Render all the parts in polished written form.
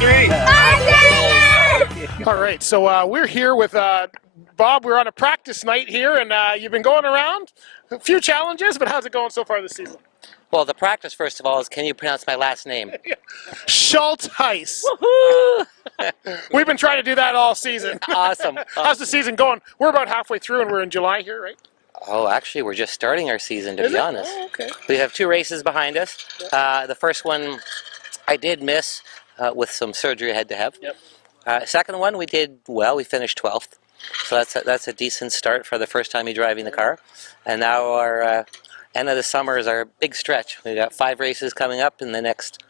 three. All right, so we're here with Bob. We're on a practice night here, and you've been going around. A few challenges, but how's it going so far this season? Well, the practice, first of all, is can you pronounce my last name? Schultz Heiss. Woohoo! We've been trying to do that all season. Awesome. How's the season going? We're about halfway through, and we're in July here, right? Oh, actually, we're just starting our season, to Is be it? honest. Oh, okay. We have 2 races behind us. The first one I did miss with some surgery I had to have. Yep. Second one, we did well. We finished 12th. So that's a decent start for the first time you're driving the car. And now our end of the summer is our big stretch. We've got 5 races coming up in the next,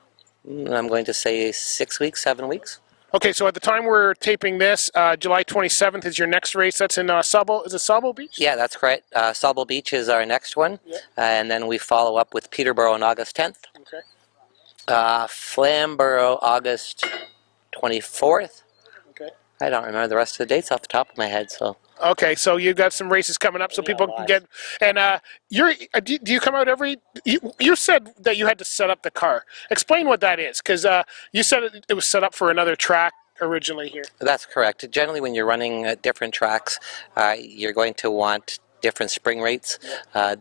I'm going to say 6 weeks, 7 weeks. Okay, so at the time we're taping this, July 27th is your next race. That's in Sauble. Is it Sauble Beach? Yeah, that's correct. Sauble Beach is our next one. Yep. And then we follow up with Peterborough on August 10th. Okay. Flamborough, August 24th. Okay. I don't remember the rest of the dates off the top of my head, so. Okay, so you've got some races coming up, so people can get. And do you come out every? You said that you had to set up the car. Explain what that is, because you said it was set up for another track originally here. That's correct. Generally, when you're running different tracks, you're going to want different spring rates,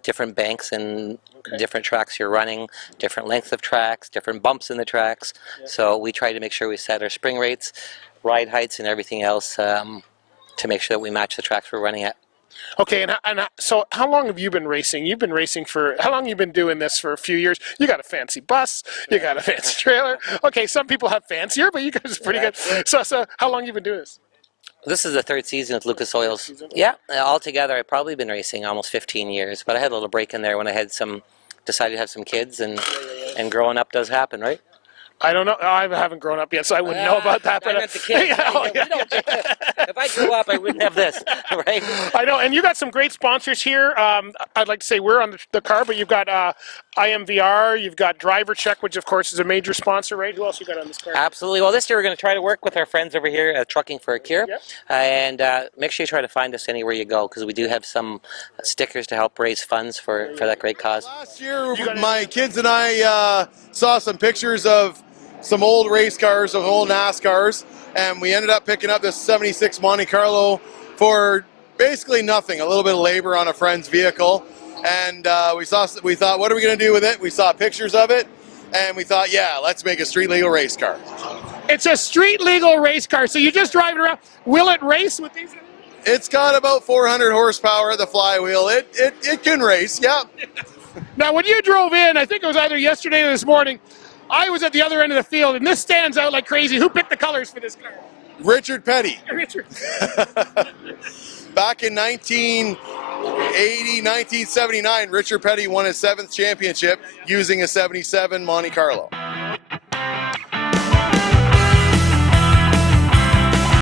different banks and different tracks you're running, different lengths of tracks, different bumps in the tracks. Yep. So we try to make sure we set our spring rates, ride heights, and everything else to make sure that we match the tracks we're running at. Okay, and so how long have you been racing? You've been racing for, how long have you been doing this for a few years? You got a fancy bus, you got a fancy trailer. Okay, some people have fancier, but you guys are pretty good. So how long have you been doing this? This is the 3rd season with Lucas Oils. Yeah, altogether I've probably been racing almost 15 years, but I had a little break in there when I had decided to have some kids, and growing up does happen, right? I don't know. I haven't grown up yet, so I wouldn't know about that. But I meant the kids. If I grew up, I wouldn't have this, right? I know, and you got some great sponsors here. I'd like to say we're on the car, but you've got IMVR, you've got Driver Check, which of course is a major sponsor, right? Who else you got on this car? Absolutely. Well, this year we're going to try to work with our friends over here at Trucking for a Cure, and make sure you try to find us anywhere you go, because we do have some stickers to help raise funds for that great cause. Last year, my kids and I saw some pictures of some old race cars, of old NASCARs, and we ended up picking up this 76 Monte Carlo for basically nothing, a little bit of labor on a friend's vehicle. And we thought, what are we going to do with it? We saw pictures of it, and we thought, yeah, let's make a street legal race car. It's a street legal race car, so you just drive it around. Will it race with these? It's got about 400 horsepower at the flywheel. It can race, yeah. Now, when you drove in, I think it was either yesterday or this morning, I was at the other end of the field, and this stands out like crazy. Who picked the colors for this car? Richard Petty. Richard. Back in 1980, 1979, Richard Petty won his 7th championship using a 77 Monte Carlo.